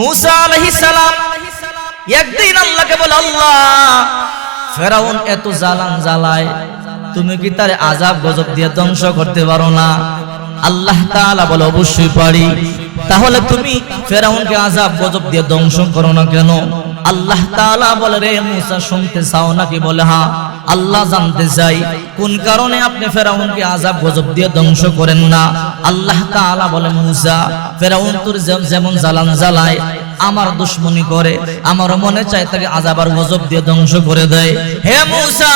मूसा अलैहिस्सालाम একদিন আল্লাহকে বলে, আল্লাহ ফেরাউন এত জালান জ্বালায়, তুমি কি তার আযাব গজব দিয়ে ধ্বংস করতে পারো না? আল্লাহ তাআলা বলে, অবশ্যই পারি। তাহলে তুমি ফেরাউনকে আযাব গজব দিয়ে ধ্বংস করো না কেন? আল্লাহ তাআলা বলে, রে মুসা, শুনতে চাও নাকি? বলে, হ্যাঁ। আল্লাহ জানতে চাই কোন কারণে আপনি ফেরাউনকে আযাব গজব দিয়ে ধ্বংস করেন না? আল্লাহ তাআলা বলে, মুসা, ফেরাউন তোর যেমন জালান জ্বালায়, আমার দুশ্মনী করে, আমার মনে চায় তাকে আযাব আর গজব দিয়ে ধ্বংস করে দেয়। হে মুসা,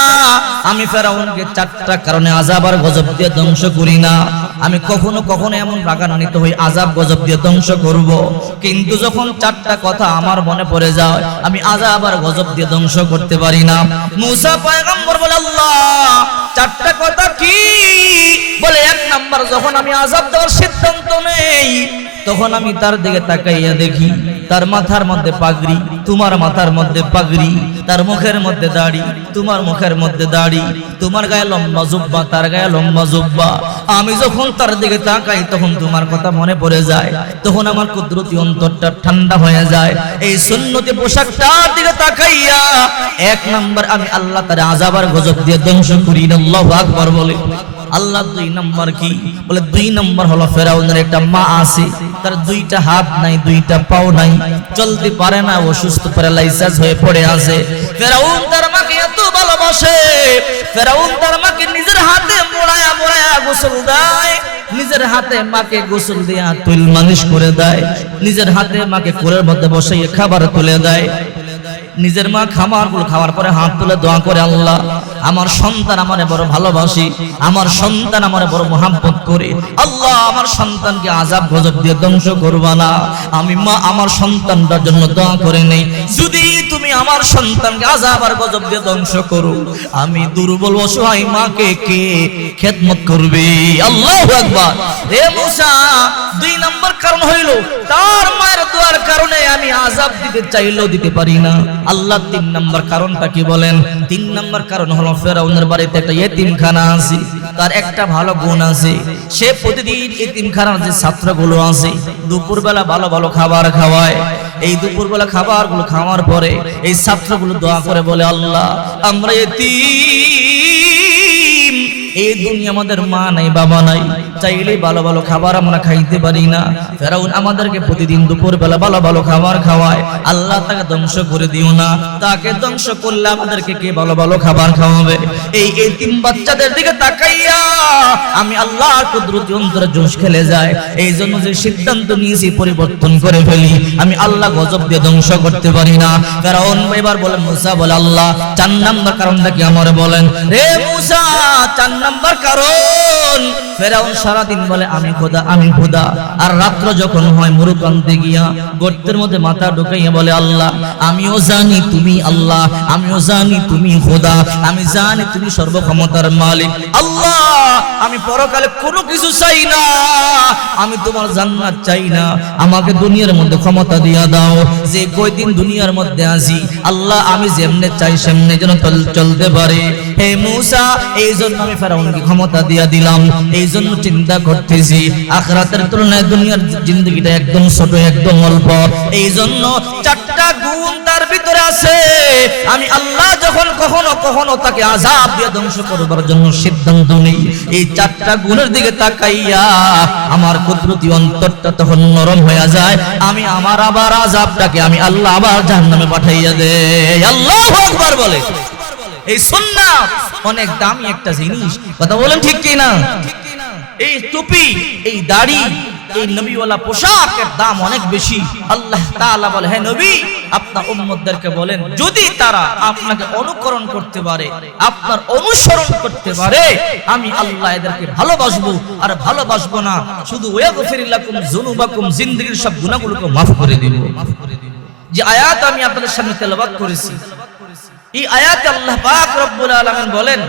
আমি ফেরাউনকে চারটা কারণে আযাব আর গজব দিয়ে ধ্বংস করি না। আমি কখনো কখনো এমন রাগান্বিত হই, আযাব গজব দিয়ে ধ্বংস করব, কিন্তু যখন চারটা কথা আমার মনে পড়ে যায়, আমি আযাব আর গজব দিয়ে ধ্বংস করতে পারি না। মুসা পয়গম্বর বলে, আল্লাহ চারটা কথা কি? বলে, এক নাম্বার, যখন আমি আযাব দেওয়ার সিদ্ধান্ত নেই, তখন আমি তার দিকে তাকাইয়া দেখি তার মাথার মধ্যে পাগড়ি, তোমার মাথার মধ্যে পাগড়ি, তার মুখের মধ্যে দাড়ি, তোমার মুখের মধ্যে দাড়ি, তোমার গায়ে লম্বা জুব্বা, তার গায়ে লম্বা জুব্বা। আমি যখন তার দিকে তাকাই, তখন তোমার কথা মনে পড়ে যায়, তখন আমার কুদরতি অন্তরটা ঠান্ডা হয়ে যায়। এই সুন্নতি পোশাকটার দিকে তাকাইয়া এক নাম্বার আমি আল্লাহ তার আযাব আর গজব দিয়ে ধ্বংস করি না। আল্লাহু আকবার বলে। আল্লাহ দুই নাম্বার কি? বলে, দুই নাম্বার হলো ফেরাউনের একটা মা আছে, তার দুইটা হাত নাই, দুইটা পাও নাই, চলতে পারে না, অসুস্থ, প্যারালাইসিস হয়ে পড়ে আছে। ফেরাউন তার মাকে এত ভালোবাসে, ফেরাউন তার মাকে নিজের হাতে মোড়ায়া মোড়ায়া গোসল দেয়, নিজের হাতে মাকে গোসল দিয়ে তুল মালিশ করে দেয়, নিজের হাতে মাকে কোলের মধ্যে বসাইয়ে খাবার তুলে দেয়। নিজের মা খাবারগুলো খাওয়ার পরে হাত তুলে দোয়া করে, আল্লাহ আমার সন্তান আমারে বড় ভালোবাসি, আমার সন্তান আমারে বড় মহব্বত করে, আল্লাহ আমার সন্তানকে আযাব গজব দিয়ে ধ্বংস করবা না। আমি মা আমার সন্তানটার জন্য দোয়া করে নেই, যদি তুমি আমার সন্তানকে আযাব আর গজব দিয়ে ধ্বংস করো, আমি দুর্বল অসহায় মাকে কে খেদমত করবে? আল্লাহু আকবার। হে মুসা, দুই নম্বর কারণ হইল তার মায়ের দোয়ার কারণে আমি আযাব দিতে চাইলেও দিতে পারি না। আল্লাহ তিন নম্বর কারণটা কি বলেন? তিন নম্বর কারণ হলো ফেরাউনের বাড়িতে একটা ইতিমখানা আছে, তার একটা ভালো গুণ আছে, সে প্রতিদিন ইতিমখানার যে ছাত্রগুলো আছে দুপুরবেলা ভালো ভালো খাবার খাওয়ায়। এই দুপুরবেলা খাবারগুলো খাওয়ার পরে এই ছাত্রগুলো দোয়া করে, বলে, আল্লাহ আমরা এতিম, এই দুনিয়া আমাদের মা নাই, বাবা নাই, চাইলে ভালো ভালো খাবার আমরা খাইতে পারি না। ফেরাউন আমাদেরকে প্রতিদিন দুপুরবেলা ভালো ভালো খাবার খাওয়ায়, আল্লাহ তাকে ধ্বংস করে দিও না, তাকে ধ্বংস করলে আমাদেরকে কে ভালো ভালো খাবার খাওয়াবে? এই এতিম বাচ্চাদের দিকে তাকাইয়া আমি আল্লাহর কুদরতি অন্তরে জোশ খেলে যায়। এই জন্য যে সিদ্ধান্ত নিয়েছি পরিবর্তন করে ফেলি, আমি আল্লাহ গজব দিয়ে ধ্বংস করতে পারি না। ফেরাউন এবার বলে, মুসা বলে, আল্লাহ চার নাম্বার কারণটা কি আমার বলেন? রে মুসা, চার নাম্বার কারণ, ফেরাউন সারাদিন বলে আমি খোদা, আমি খোদা, আর রাত্র যখন হয় মুরুকান্তে গিয়া গর্তের মধ্যে মাথা ঢুকাইয়া বলে, আল্লাহ আমিও জানি তুমি আল্লাহ, আমিও জানি তুমি খোদা, আমি জানি তুমি সর্বক্ষমতার মালিক। আল্লাহ আমি পরকালে কোনো কিছু চাই না, আমি তোমার জান্নাত চাই না, আমাকে দুনিয়ার মধ্যে ক্ষমতা দিয়া দাও, যে কয়দিন দুনিয়ার মধ্যে আসি আল্লাহ আমি যেমনে চাই সেমনে যেন চলতে পারে। হে মুসা, এই জন্য আমি ফেরাউনকে ক্ষমতা দিয়া দিলাম, এই জন্য চিন্তা করতেছি আখিরাতের তুলনায় দুনিয়ার জিন্দগিটা একদম ছোট, একদম অল্প। এই জন্য চারটা গুণ তার ভিতরে আছে, আমি আল্লাহ যখন কখনো কখনো তাকে আযাব দিয়ে ধ্বংস করবার জন্য সিদ্ধান্ত নেই, এই চারটা গুণের দিকে তাকাইয়া আমার কুদরতি অন্তরটা তখন নরম হয়ে যায়, আমি আমার আবার আযাবটাকে আমি আল্লাহ আবার জাহান্নামে পাঠাইয়া দেই। আল্লাহু আকবার বলে। এই সুন্নাত অনেক দামি একটা জিনিস, কথা বলেন ঠিক কি না? এই টুপি, এই দাড়ি, এই নবীওয়ালা পোশাকের দাম অনেক বেশি। আল্লাহ তাআলা বলে, হে নবী আপনার উম্মতদেরকে বলেন, যদি তারা আপনাকে অনুকরণ করতে পারে, আপনার অনুসরণ করতে পারে, আমি আল্লাহ এদেরকে ভালোবাসবো, আর ভালোবাসবো না শুধু ওয়াগফির লাকুম যুনুবাকুম, জিন্দেগীর সব গুনাহগুলোকে মাফ করে দেব। যে আয়াত আমি আপনাদের সামনে তেলাওয়াত করেছি, এই আয়াতে আল্লাহ পাক রব্বুল আলামিন বলেন,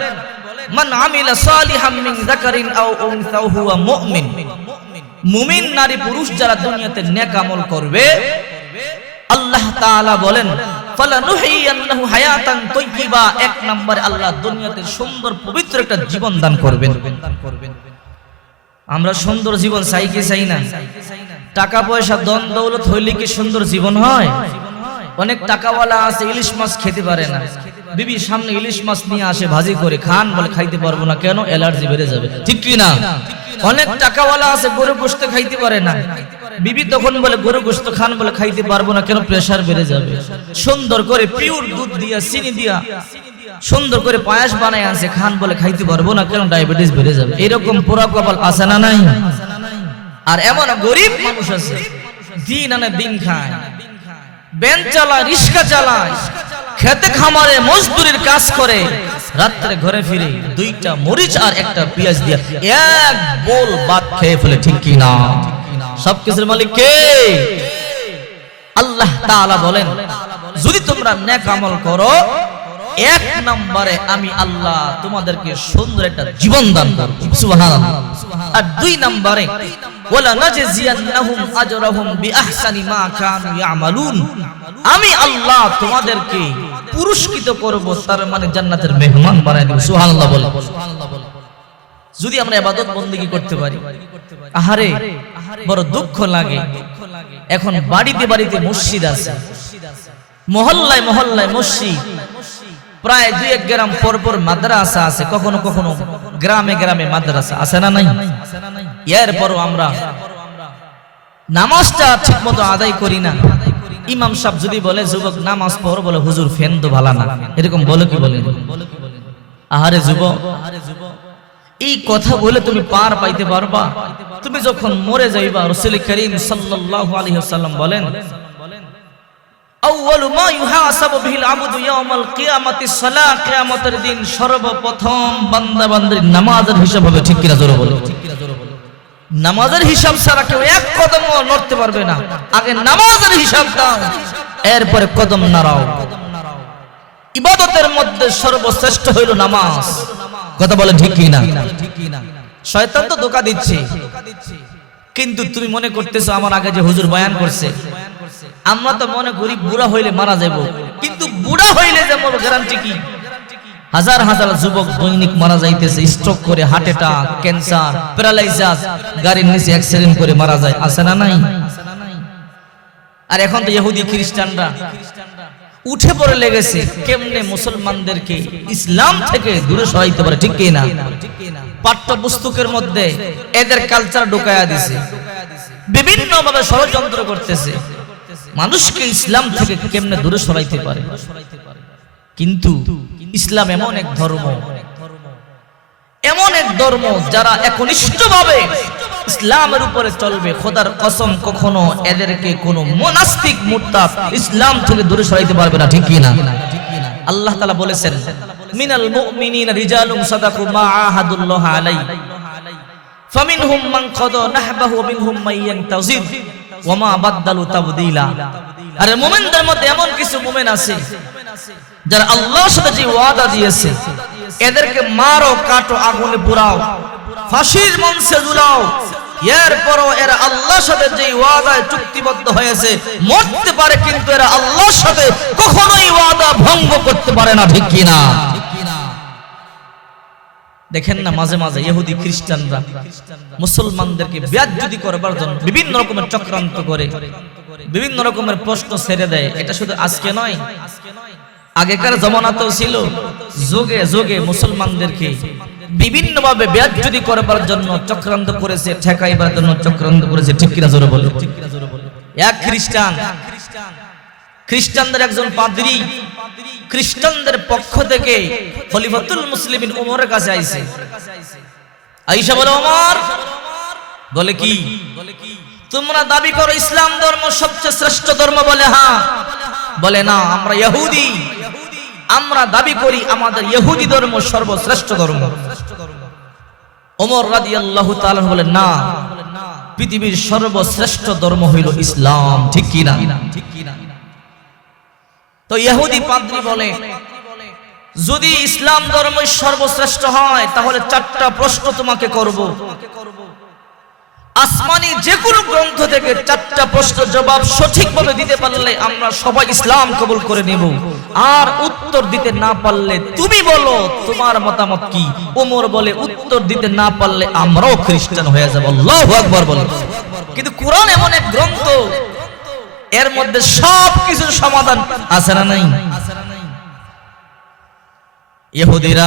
মান আমিলা সালিহাম মিন যাকারিন আও উনসা হুয়া মুমিন, মুমিন নারী পুরুষ যারা দুনিয়াতে নেক আমল করবে, আল্লাহ তাআলা বলেন ফালানুহিয়ান্নাহু হায়াতান তাইয়্যিবা, এক নম্বরে আল্লাহ দুনিয়াতে সুন্দর পবিত্র একটা জীবন দান করবেন। আমরা সুন্দর জীবন চাই কি চাই না? টাকা পয়সা ধন দৌলত হইলে কি সুন্দর জীবন হয়? অনেক টাকাওয়ালা আছে ইলিশ মাছ খেতে পারে না, বিবির সামনে ইলিশ মাছ নিয়ে আসে ভাজি করে খান, বলে খাইতে পারবো না, কেন? অ্যালার্জি বেড়ে যাবে, ঠিক কি না? অনেক টাকাওয়ালা আছে গরু গোশত খাইতে পারে না, বিবি তখন বলে গরু গোশত খান, বলে খাইতে পারবো না, কেন? প্রেসার বেড়ে যাবে। সুন্দর করে পিওর দুধ দিয়া চিনি দিয়া সুন্দর করে পায়াস বানায় আনছে, খান, বলে খাইতে পারবো না, কেন? ডায়াবেটিস বেড়ে যাবে। এরকম পোড়া কপাল আছে না নাই? আর এমন গরিব মানুষ আছে দিন আনে দিন খায়, ভ্যান চালায়, রিক্সা চালায়, খেতে খামারে মজদুরির কাজ করে, রাত্রে ঘরে ফিরে 2টা মরিচ আর 1টা পেঁয়াজ দিয়া এক বোল ভাত খেয়ে ফেলে, ঠিক কি না? সবকিছুর মালিক কে? আল্লাহ তাআলা বলেন, যদি তোমরা নেক আমল করো, 1 নম্বরে আমি আল্লাহ তোমাদেরকে সুন্দর একটা জীবন দান করব, সুবহানাল্লাহ। আর 2 নম্বরে ওয়ালা নাজজিয়ান্নাহুম আজরাহুম বিআহসানি মা কানু ইয়ামালুন, আমি আল্লাহ তোমাদেরকে পুরস্কৃত করব, তার মানে জান্নাতের মেহমান বানাই দেব, সুবহানাল্লাহ বলে। যদি আমরা ইবাদত বন্দেগী করতে পারি, আহারে বড় দুঃখ লাগে, এখন বাড়িতে বাড়িতে মসজিদ আছে, মহল্লায় মহল্লায় মসজিদ, প্রায় 2-1 গ্রাম পর পর মাদ্রাসা আছে, কখনো কখনো গ্রামে গ্রামে মাদ্রাসা আছে না নাই? এরপরও আমরা নামাজটা ঠিক মতো আদায় করি না। ইমাম সাহেব যদি বলে যুবক নামাজ পড়ো, বলে হুজুর ফ্যান তো ভালো না, এরকম বলে কি বলে? আহারে যুবক, এই কথা বলে তুমি পার পাইতে পারবা? তুমি যখন মরে যাইবা, রাসূল করিম সাল্লাল্লাহু আলাইহি ওয়াসাল্লাম বলেন, আউয়ালু মা ইউহাসাবু বিহিল আবদু ইয়াউমাল কিয়ামাতিস সালাহ, কিয়ামতের দিন সর্বপ্রথম বান্দা বান্দির নামাজের হিসাব হবে, ঠিক কিনা? জোরে বলো। নামাজের হিসাব ছাড়া কেউ 1 কদম নড়তে পারবে না, আগে নামাজের হিসাব দাও, এরপরে কদম নাড়াও। ইবাদতের মধ্যে সর্বশ্রেষ্ঠ হইল নামাজ, কথা বলে ঠিক কিনা? শয়তান তো ধোঁকা দিচ্ছে, কিন্তু তুমি মনে করতেছো আমার আগে যে হুজুর বয়ান করছে, আমরা তো মনে করি বুড়া হইলে মারা যাবো, কিন্তু বুড়া হইলে যে মরব গ্যারান্টি কি? হাজার হাজার যুবক দৈনিক মারা যাইতেছে, স্ট্রোক করে, হার্ট অ্যাটাক, ক্যান্সার, প্যারালাইজাস, গাড়ির নিচে অ্যাক্সিডেন্ট করে মারা যায়, আছে না নাই? আর এখন তো ইহুদি খ্রিস্টানরা উঠে পড়ে লেগেছে কেমনে মুসলমানদেরকে ইসলাম থেকে দূরে সরাইতে পারে, ঠিক কি না? পাঠ্য পুস্তকের মধ্যে এদের কালচার ঢুকায়া দিছে, বিভিন্ন ভাবে ষড়যন্ত্র করতেছে, মানুষকে ইসলাম থেকে কেমনে দূরে সরাইতে পারে। কিন্তু ইসলাম এমন এক ধর্ম, এমন এক ধর্ম যারা একনিষ্ঠভাবে ইসলামের উপরে চলবে, খোদার কসম কখনো এদেরকে কোনো মুনাফিক মুরতাদ ইসলাম থেকে দূরে সরাইতে পারবে না, ঠিক কি না? আল্লাহ তাআলা বলেছেন, মিনাল মুমিনিনা রিজালুন সাদাকু মা আহাদুল্লাহ আলাইহি ফামিনহুম মান কাদা নাহবাহু ওয়া মিনহুম মান ইয়ানতাজির ওয়া মা বাদদালু তাবদীলা। আর মুমিনদের মধ্যে এমন কিছু মুমিন আছে যারা আল্লাহর সাথে যে ওয়াদা দিয়েছে, এদেরকে মারো, কাটো, আগুনে পোড়াও, ফাঁসির মঞ্চে ঝুলাও, এরপরও এরা আল্লাহর সাথে যে ওয়াদায় চুক্তিবদ্ধ হয়েছে মরতে পারে, কিন্তু এরা আল্লাহর সাথে কখনোই ওয়াদা ভঙ্গ করতে পারে না, ঠিক কি না? দেখেন না, মাঝে মাঝে ইহুদি খ্রিস্টানরা মুসলমানদেরকে বেয়াজ্জতি করবার জন্য বিভিন্ন রকমের চক্রান্ত করে, বিভিন্ন রকমের প্রশ্ন ছেড়ে দেয়। এটা শুধু আজকে নয়, আগেকার জমানাতেও ছিল। যুগে যুগে মুসলমানদেরকে বিভিন্ন ভাবে বেয়াজ্জতি করবার জন্য চক্রান্ত করেছে, ঠেকাইবার জন্য চক্রান্ত করেছে, ঠিক কিনা? জোরে বলে। এক খ্রিস্টানদের একজন পাদ্রী খ্রিস্টানদের পক্ষ থেকে খলিফাতুল মুসলিমিন ওমরের কাছে আইছে। আয়েশা বলে, ওমর, বলে কি তোমরা দাবি করো ইসলাম ধর্ম সবচেয়ে শ্রেষ্ঠ ধর্ম? বলে হ্যাঁ। বলে না, আমরা ইহুদি, আমরা দাবি করি আমাদের ইহুদি ধর্ম সর্বশ্রেষ্ঠ ধর্ম। ওমর রাদিয়াল্লাহু তাআলা বলেন, না, পৃথিবীর সর্বশ্রেষ্ঠ ধর্ম হইল ইসলাম, ঠিক কি না? তো ইহুদি পাদ্রী বলে, যদি ইসলাম ধর্ম সর্বশ্রেষ্ঠ হয় তাহলে 4টা প্রশ্ন তোমাকে করব। আসমানি যে কোনো গ্রন্থ থেকে 4টা প্রশ্ন জবাব সঠিকভাবে দিতে পারলে আমরা সবাই ইসলাম কবুল করে নেব, আর উত্তর দিতে না পারলে তুমি বলো তোমার মতামত কি। ওমর বলে, উত্তর দিতে না পারলে আমরাও খ্রিস্টান হয়ে যাব। আল্লাহু আকবার বলে। কিন্তু কোরআন এমন এক গ্রন্থ, এর মধ্যে সব কিছুর সমাধান আছে না নাই? ইহুদিরা